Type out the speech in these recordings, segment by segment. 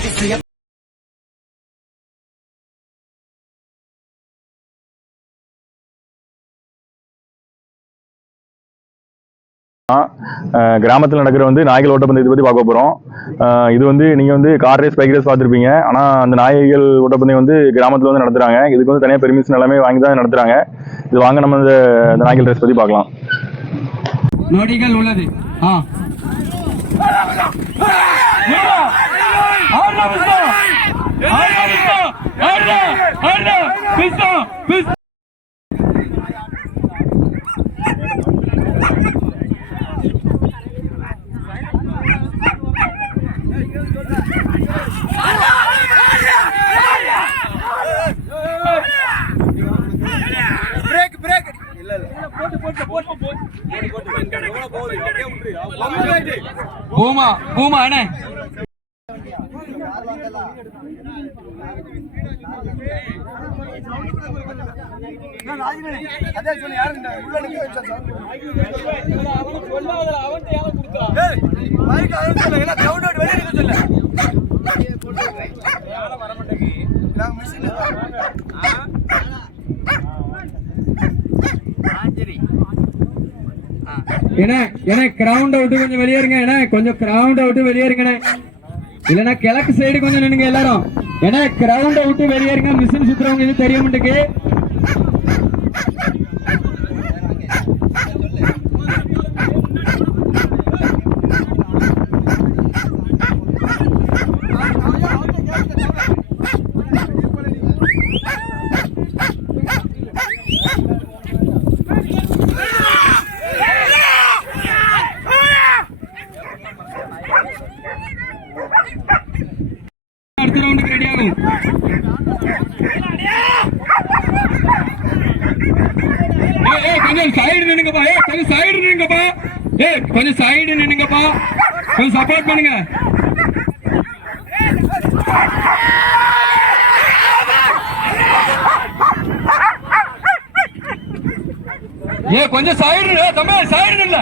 அதிசயம். கிராமத்தில் நடக்கிற நாய்கள் ஓட்டப்பந்தயத்தை பற்றி பார்க்க போகிறோம். இது நீங்கள் கார் ரேஸ், பைக் ரேஸ் பார்த்துருப்பீங்க. ஆனால் அந்த நாய்கள் ஓட்டப்பந்தயம் கிராமத்தில் நடத்துகிறாங்க. இதுக்கு தனியாக பெர்மிஷன் எல்லாமே வாங்கி தான் நடத்துகிறாங்க. இது வாங்க நம்ம இந்த நாய்கள் ரேஸ் பற்றி பார்க்கலாம். நொடிகள் உள்ளது. பூமா பூமா அண்ணே கிரவுண்ட் அவுட் கொஞ்சம் வெளியேறுங்க. கொஞ்சம் கிரவுண்ட் அவுட் வெளியேறுங்க. இல்லன்னா கிழக்கு சைடு கொஞ்சம் நின்னுங்க எல்லாரும். கிரவுண்ட் அவுட் வெளியேறுங்க. மிஷின் சுத்துறவங்க இது தெரிய மாட்டேங்குது. அடுத்த ரவுண்டுக்கு ரெடி ஆகும். கொஞ்சம் சைடு நின்னுங்கப்பா. கொஞ்சம் சைடு நின்னுங்கப்பா. கொஞ்சம் சைடு நின்னுங்கப்பா. கொஞ்சம் சப்போர்ட் பண்ணுங்க. கொஞ்சம் சைடு தம்பி, சைடு இல்ல.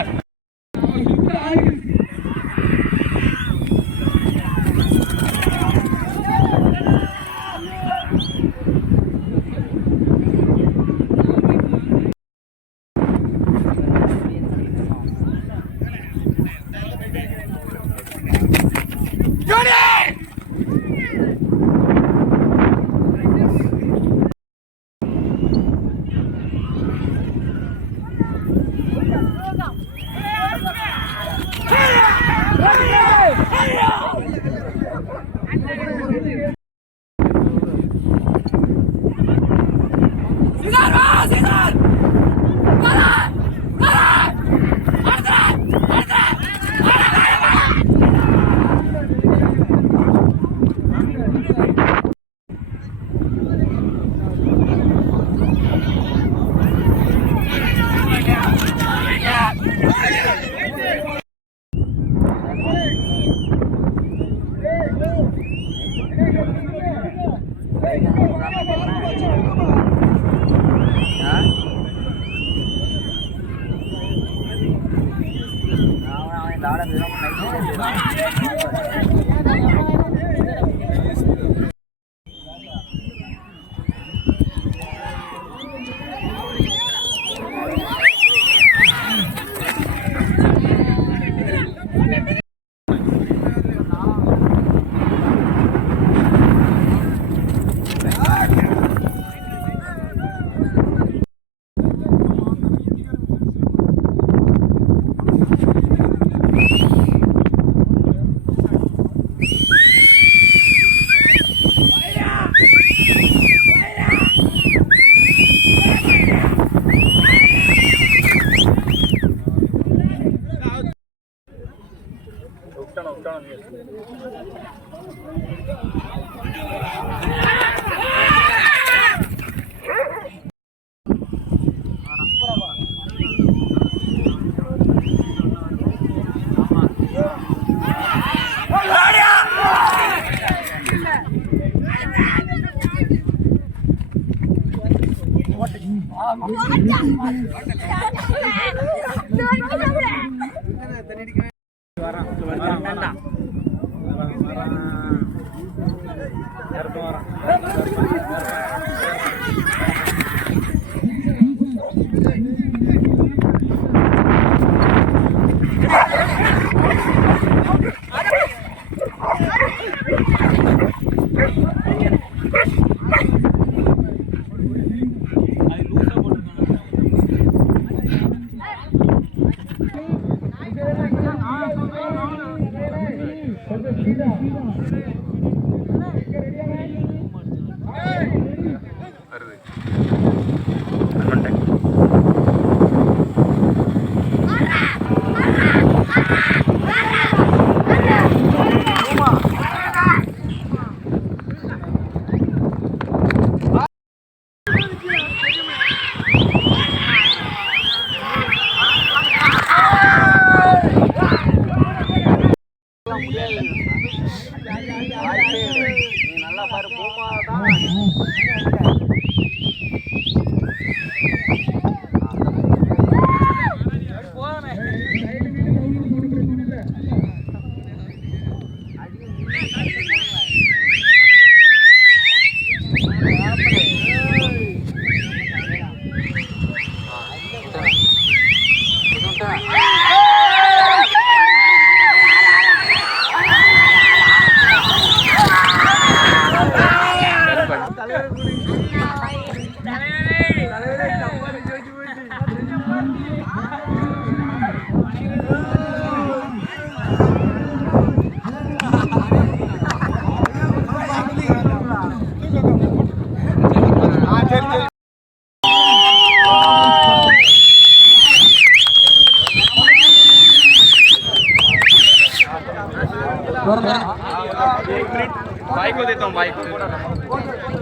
बाइक को देता हूँ बाइक को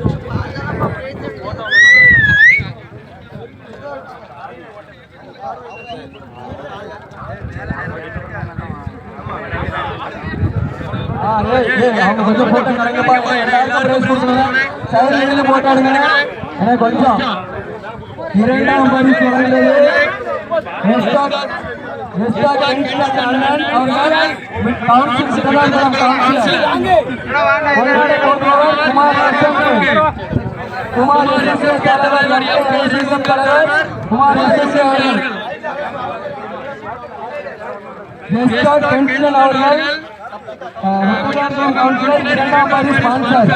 அவங்க கொஞ்சம் போட்டோ கணக்கு போட்டோ எடுங்க எனக்கு கொஞ்சம் இரண்டாம் பரிசு வழங்கியது இரண்டாம் பரிசு ஸ்பான்சர்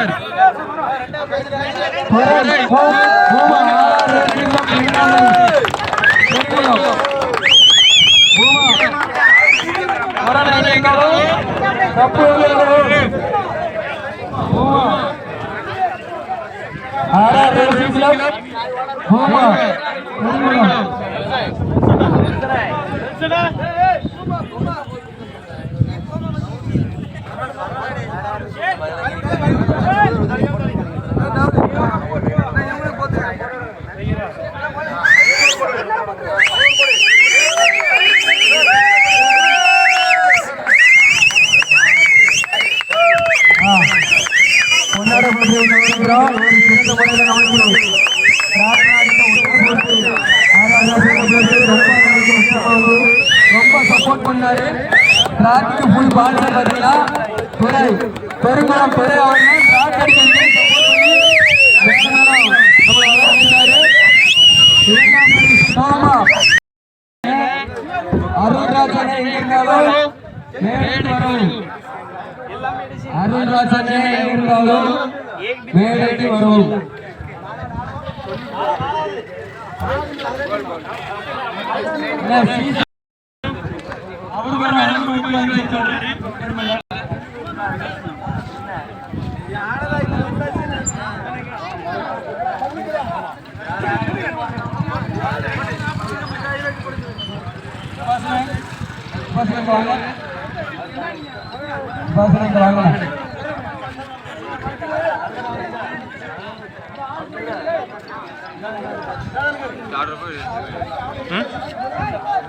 ரொம்ப சப்போர்ட் பண்ணாரு. டிராக்கு ஃபுல் பால்ல பாத்தீங்கன்னா துறை பெருங்குளம் துறை அவர்கள் டிராக் அடிக்கிறது சப்போர்ட் பண்ணி சோமா அருள்ராஜனே இருந்தாலும் அருள்ராஜனே இருந்தாலும் மேடைக்கு வரும். ₹4